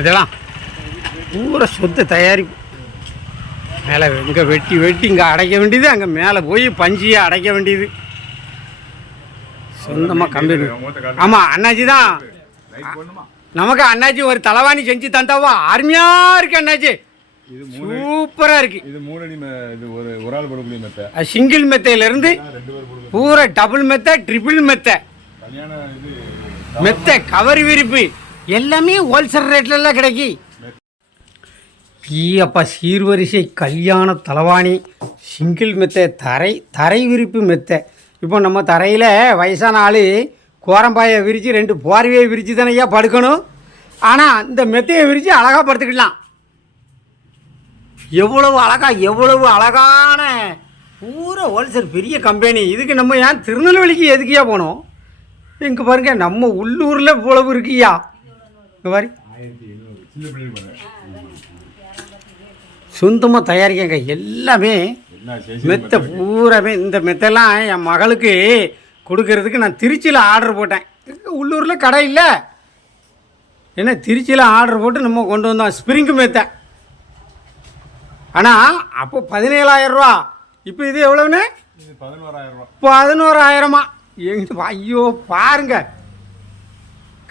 அதெல்லாம் பூரா சொத்து தயாரிப்பு. மேலே இங்கே வெட்டி வெட்டி இங்கே அடைக்க வேண்டியது, அங்கே மேலே போய் பஞ்சியை அடைக்க வேண்டியது. சொந்தமாக கம்பெனி. ஆமாம், அண்ணாச்சி தான் நமக்கு. அண்ணாச்சி ஒரு தலைவாணி செஞ்சு தந்தாவா, அருமையாக இருக்குது அண்ணாச்சி, சூப்பராக இருக்குது. இது 3 அடி, இது ஒரு ஆள் போடக்கூடிய மெத்தை. சிங்கிள் மெத்தையிலேருந்து பூரா டபுள் மெத்தை, ட்ரிபிள் மெத்தை, மெத்தை கவர் விரிப்பு எல்லாமே ஹோல்சேல் ரேட்லலாம் கிடைக்கி. ஈயப்பா சீர்வரிசை கல்யாண தலவாணி, சிங்கிள் மெத்தை, தரை விரிப்பு மெத்தை. இப்போ நம்ம தரையில் வயசான ஆள் கோரம்பாயை விரித்து 2 போர்வையை விரித்து தானே ஐயா படுக்கணும். ஆனால் இந்த மெத்தையை விரித்து அழகாக படுத்துக்கலாம். எவ்வளவு அழகான பூரா ஹோல்சேல் பெரிய கம்பெனி. இதுக்கு நம்ம ஏன் திருநெல்வேலிக்கு எதுக்கியா போனோம்? இங்கே பாருங்க, நம்ம உள்ளூரில் இவ்வளவு இருக்குயா. இங்கே பாரு, சொந்தமாக தயாரிக்கங்க எல்லாமே. மெத்தை பூராமே இந்த மெத்தைலாம் என் மகளுக்கு கொடுக்கறதுக்கு நான் திருச்சியில் ஆர்டர் போட்டேன். உள்ளூரில் கடை இல்லை, ஏன்னா திருச்சியில் ஆர்டர் போட்டு நம்ம கொண்டு வந்தோம் ஸ்ப்ரிங்கு மெத்தை. ஆனால் அப்போ 17,000 ரூபா. இப்போ இது எவ்வளோன்னு? 11,000 எங்க? ஐயோ பாருங்க,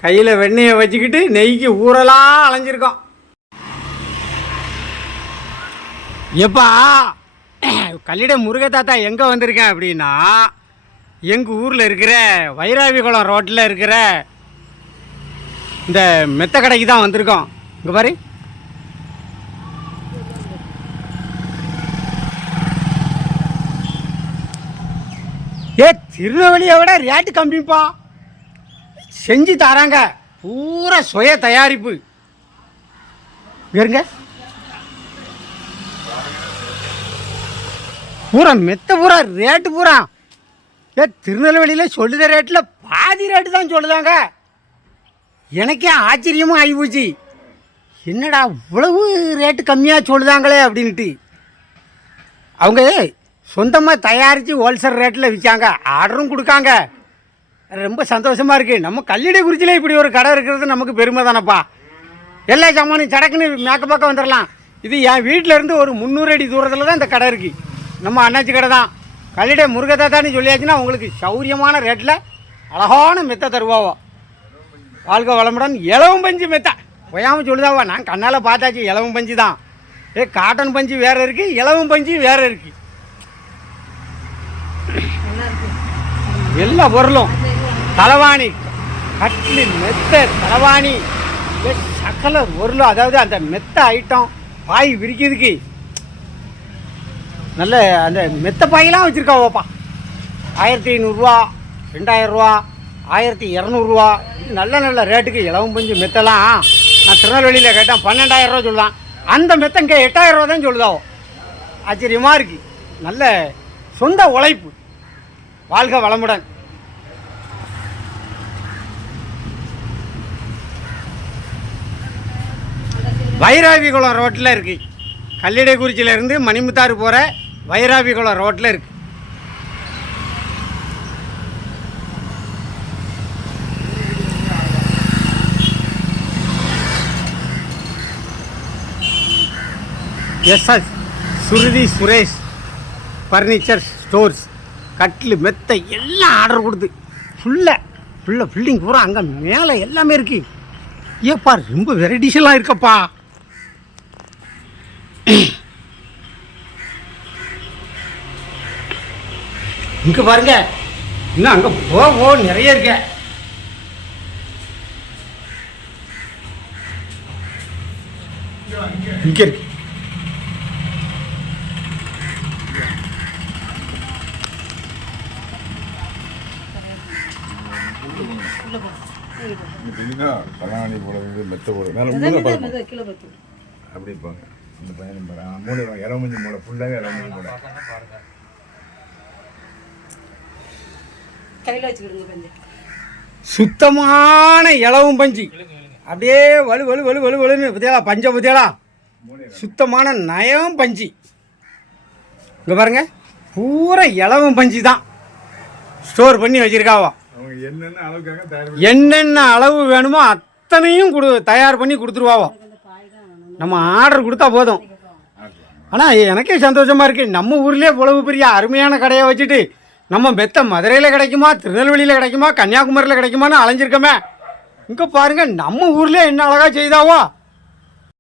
கையில் வெண்ணெயை வச்சுக்கிட்டு நெய்க்கு ஊரெல்லாம் அலைஞ்சிருக்கோம். எப்பா கல்லிட முருகத்தாத்தா எங்கே வந்திருக்கேன் அப்படின்னா, எங்கள் ஊரில் இருக்கிற வைராவிகுளம் ரோட்டில் இருக்கிற இந்த மெத்த கடைக்கு தான் வந்திருக்கோம். இங்கே பாரு, திருநெல்வேலியை விட ரேட்டு கம்மிப்பா, செஞ்சு தராங்க. பூரா சுய தயாரிப்பு. இருங்க, பூரா மெத்த பூரா ரேட்டு பூரா திருநெல்வேலியில் சொல்லுத ரேட்டில் பாதி ரேட்டு தான் சொல்லுதாங்க. எனக்கே ஆச்சரியமாக ஆகிப்போச்சு, என்னடா இவ்வளவு ரேட்டு கம்மியாக சொல்லுதாங்களே அப்படின்ட்டு. அவங்க சொந்தமாக தயாரித்து ஹோல்சேல் ரேட்டில் விற்காங்க, ஆர்டரும் கொடுக்காங்க. ரொம்ப சந்தோஷமாக இருக்குது. நம்ம கல்லிடைக்குறிச்சியில் இப்படி ஒரு கடை இருக்கிறது நமக்கு பெருமை தானப்பா. எல்லா சாமானும் சடக்குன்னு மேக்கப்பக்கம் வந்துடலாம். இது என் வீட்டிலேருந்து ஒரு 300 அடி தூரத்தில் தான் இந்த கடை இருக்குது. நம்ம அண்ணாச்சி கடை தான். கல்லிடை முருகத்தாத்தான்னு சொல்லியாச்சுன்னா உங்களுக்கு சௌரியமான ரேட்டில் அழகான மெத்தை தருவாவோ. வாழ்க்கை வளமுடன். இலவம் பஞ்சு மெத்தை ஒயாமல் சொல்லுதாவா, நான் கண்ணால் பார்த்தாச்சு. இலவம் பஞ்சு தான். காட்டன் பஞ்சு வேறு இருக்குது, இலவம் பஞ்சு வேறு இருக்குது. எல்லா பொருளும் தலவாணி, கட்லி, மெத்தை, தலவாணி, சக்கல பொருளும். அதாவது அந்த மெத்தை ஐட்டம், பாய் விரிக்கிறதுக்கு நல்ல அந்த மெத்த பாயெல்லாம் வச்சுருக்காவோப்பா. 1500 ரூபா, 2000 ரூபா, 1200 ரூபா, நல்ல நல்ல ரேட்டுக்கு இலவம் பஞ்சு மெத்தெல்லாம் நான் திருநெல்வேலியில் கேட்டேன் 12,000 ரூபா சொல்லுதான். அந்த மெத்தை இங்கே 8,000 ரூபா தான் சொல்லுதாவோ. ஆச்சரியமாக இருக்குது. நல்ல சொந்த உழைப்பு. வாழ்க வளமுடன். வைராவிகுளம் ரோட்டில் இருக்குது. கல்லிடைக்குறிச்சியிலேருந்து மணிமுத்தாறு போகிற வைராவிகுளம் ரோட்டில் இருக்குது. எஸ்எஸ் சுருதி சுரேஷ் ஃபர்னிச்சர் ஸ்டோர்ஸ். கட்லு, மெத்தை எல்லாம் ஆர்டர் கொடுத்து ஃபுல்லாக பில்டிங் பூரா அங்கே மேலே எல்லாமே இருக்குது. ஏப்பா ரொம்ப வெரைட்டிஸ்லாம் இருக்கப்பா. இங்கே பாருங்க, இன்னும் அங்கே போக நிறைய இருக்க. இங்கே இருக்கு. பழாணி போடுறது, மெத்த போடுறது அப்படி இருப்பாங்க. இந்த பையனும் மூளை இறமஞ்சி மூளை ஃபுல்லாகவே இறமஞ்சி மூளை. சுத்தமான இலவம் பஞ்சு, அப்படியே வலு வலு வலு வலு வலுன்னு பத்தியாளா பஞ்ச பத்தியாளா, சுத்தமான நயம் பஞ்சு. இங்கே பாருங்க, பூரா இலவம் பஞ்சு தான் ஸ்டோர் பண்ணி வச்சுருக்காவோ. அவங்க என்னென்ன அளவுக்காக தயார் பண்ணி என்னென்ன அளவு வேணுமோ அத்தனையும் தயார் பண்ணி கொடுத்துருவாவோ. நம்ம ஆர்டர் கொடுத்தா போதும். ஆனால் எனக்கே சந்தோஷமாக இருக்குது. நம்ம ஊர்லேயே இவ்வளவு பெரிய அருமையான கடையை வச்சுட்டு நம்ம மெத்த மதுரையில் கிடைக்குமா, திருநெல்வேலியில் கிடைக்குமா, கன்னியாகுமரியில் கிடைக்குமான்னு அலைஞ்சிருக்கோமே. இங்கே பாருங்கள், நம்ம ஊர்லேயே என்ன அழகாக செய்தாவோ.